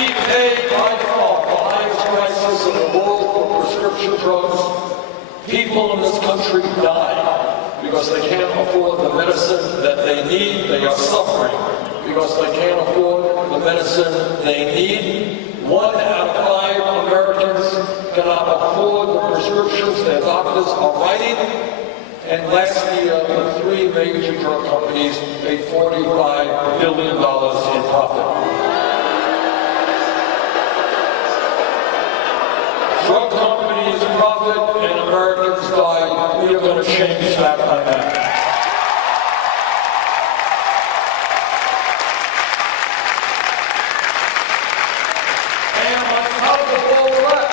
we pay by far the highest prices in the world for prescription drugs. People in this country die because they can't afford the medicine that they need. They are suffering because they can't afford the medicine they need. 1 out of 5 Americans cannot afford the prescriptions their doctors are writing. And last year, the 3 major drug companies made $45 billion in profit. Drug companies profit and Americans die. We are going to change that dynamic. And on top of all that,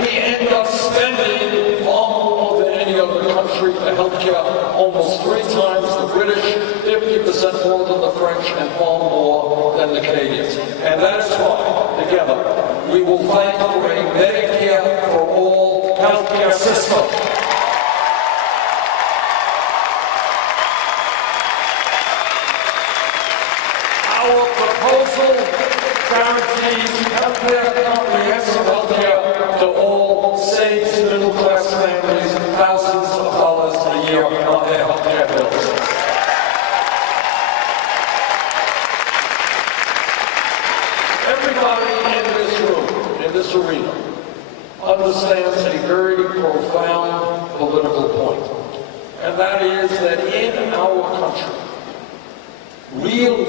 we end up spending far more than any other country for healthcare, almost 3 times the British, 50% more than the French, and far more than the Canadians. And that is why, together, we will fight for a Medicare for all healthcare system. Our proposal guarantees healthcare, comprehensive healthcare to all, saves middle-class families thousands of dollars a year on their healthcare bills. Everybody in this room, in this arena, understands a very profound political point, and that is that in our country, real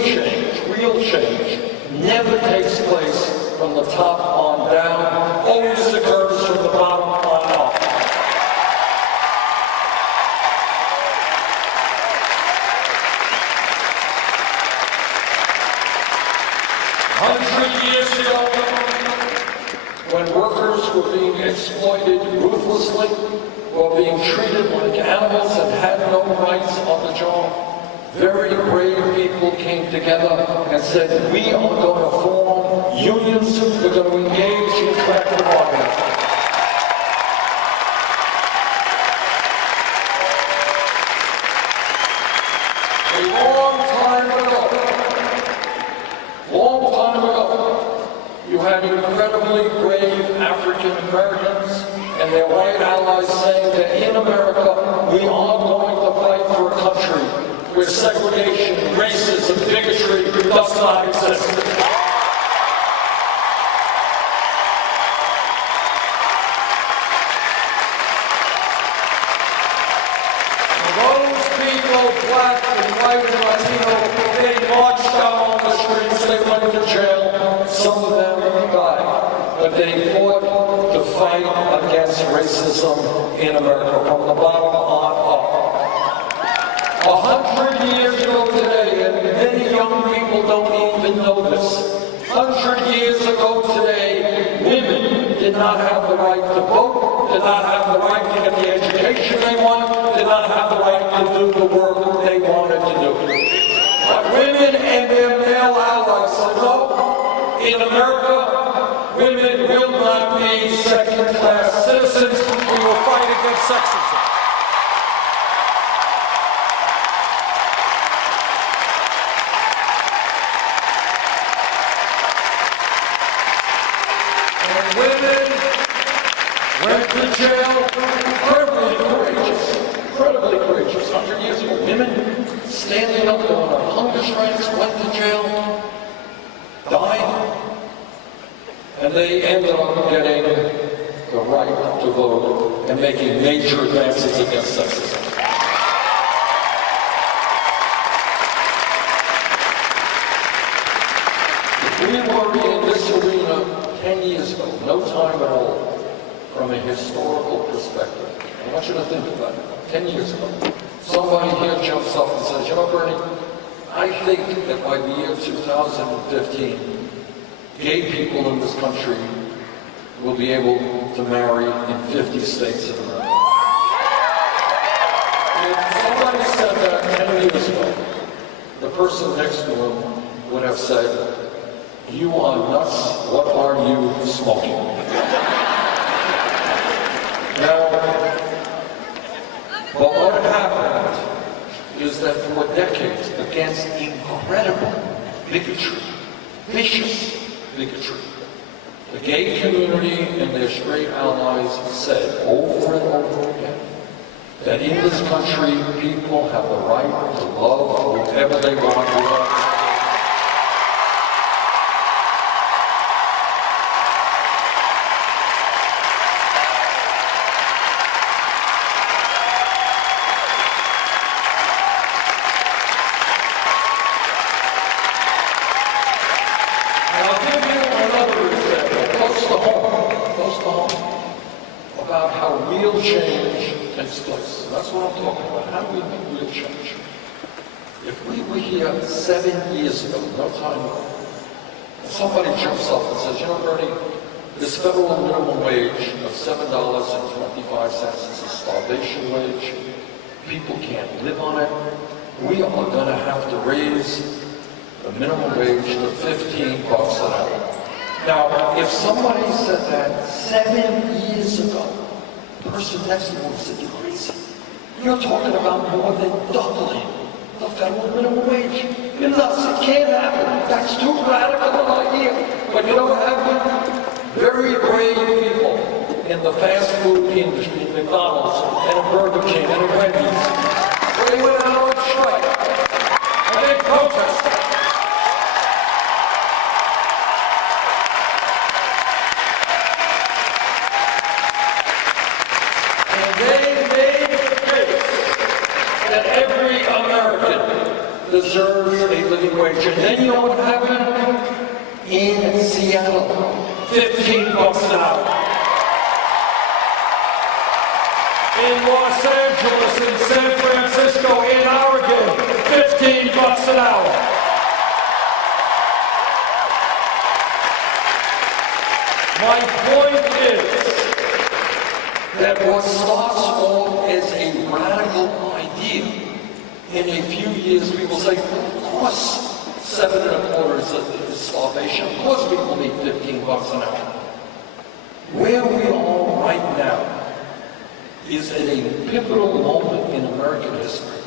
change never takes place from the top on down, always occurs from the bottom on up. Years ago, when workers were being exploited ruthlessly, or being treated like animals and had no rights on the job, very brave people came together and said, we are going to form unions, we're going to engage in collective bargaining. A long time ago, you had incredibly brave African Americans and their white allies saying that in America, we are going to fight for a country where segregation, racism, bigotry does not exist. Those people, black and white and Latino, they marched out on the streets, they went to jail, some of them died. But they fought to fight against racism in America from the bottom on up. 100 years ago today, and many young people don't even know this, 100 years ago today, women did not have the right to vote, did not have the right to get the education they wanted, did not have the right to do the work they wanted to do. But women and their male allies said, no, in America, women will not be second-class citizens. We will fight against sexism. And women went to jail, incredibly courageous. 100 years ago, women standing up on hunger strikes, went to jail, died, and they ended up getting the right to vote and making major advances against sexism. If we were in this arena 10 years ago, no time at all, from a historical perspective, I want you to think about it. 10 years ago, somebody here jumps up and says, you know, Bernie, I think that by the year 2015, gay people in this country will be able to marry in 50 states in America. If somebody said that 10 years ago, the person next to him would have said, you are nuts, what are you smoking? Now, but what happened is that for decades, against incredible bigotry, vicious bigotry. The gay community and their straight allies said over and over again that in this country, people have the right to love whoever they want to love. About how real change takes place. And that's what I'm talking about. How do we make real change? If we were here 7 years ago, no time ago, and somebody jumps up and says, you know, Bernie, this federal minimum wage of $7.25 is a starvation wage. People can't live on it. We are going to have to raise the minimum wage to $15 an hour. Now, if somebody said that 7 years ago, the person next to me said, you're crazy. You're talking about more than doubling the federal minimum wage. You're nuts. It can't happen. That's too radical an idea. But you know what happened? Very brave people in the fast food industry, in McDonald's, and in Burger King, and in Wendy's, they went out on strike, and they protested. Deserves a living wage. And then you know what happened? In Seattle, $15 an hour. In Los Angeles, in San Francisco, in Oregon, $15 an hour. My point is that what starts off as a radical idea, in a few years, people say, of course, 7.25 is starvation. Of course, people need $15 an hour. Where we are right now is at a pivotal moment in American history,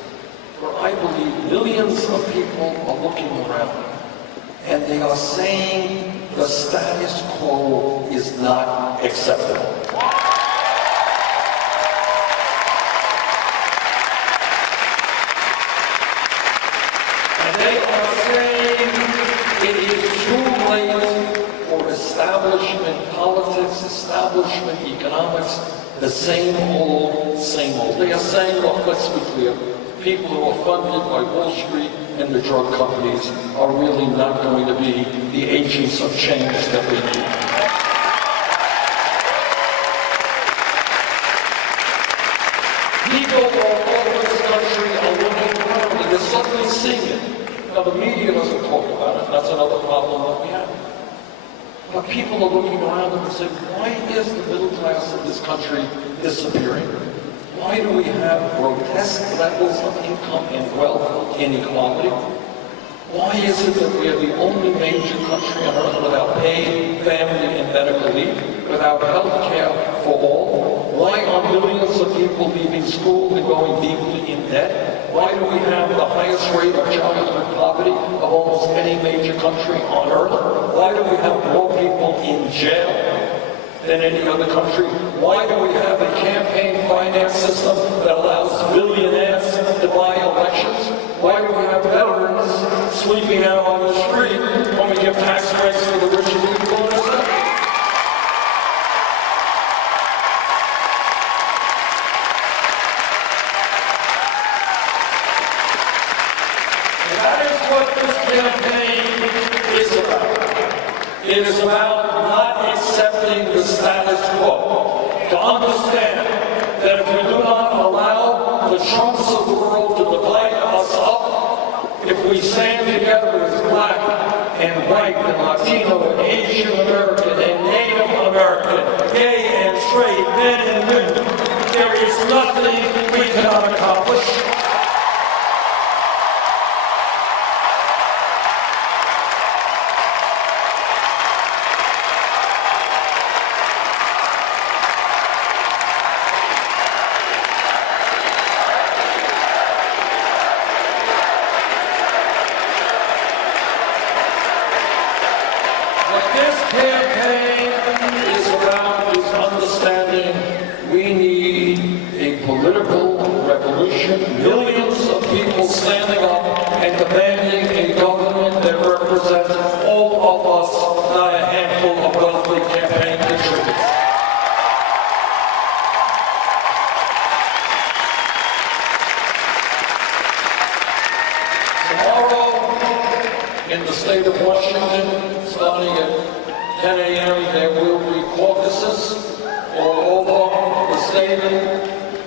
where I believe millions of people are looking around, and they are saying the status quo is not acceptable. It is too late for establishment politics, establishment economics, the same old, same old. They are saying, look, let's be clear, people who are funded by Wall Street and the drug companies are really not going to be the agents of change that we need. People all over this country are looking around and they're suddenly seeing it. Now, the media doesn't talk about it, and that's another problem that we have. But people are looking around and saying, why is the middle class of this country disappearing? Why do we have grotesque levels of income and wealth inequality? Why is it that we are the only major country on earth without paid family and medical leave, without health care for all? Why are millions of people leaving school and going deeply in debt? Why do we have the highest rate of childhood poverty of almost any major country on earth? Why do we have more people in jail than any other country? Why do we have a campaign finance system that allows billionaires to buy elections? Why do we have veterans sleeping out on the street when we give tax breaks for the rich and people in the city? It is about not accepting the status quo, to understand that if we do not allow the Trumps of the world to divide us up, if we stand together as black and white and Latino and Asian American and Native American, gay and straight, men and women, there is nothing we cannot accomplish. What this campaign is about is understanding we need a political revolution, millions of people standing up and demanding a government that represents all of us, not a handful of wealthy campaign contributors. Tomorrow, in the state of Washington, starting at 10 a.m., there will be caucuses all over the state,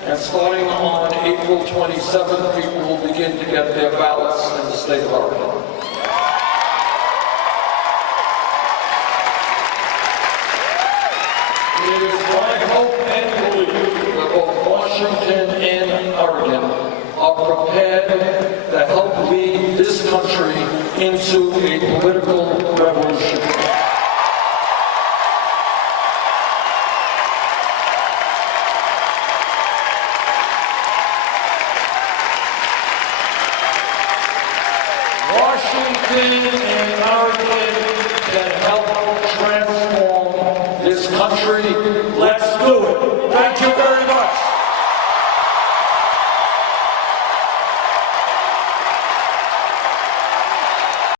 and starting on April 27th, people will begin to get their ballots in the state of Oregon. It is my hope and belief that both Washington and Oregon are prepared to help lead this country into a political revolution. Washington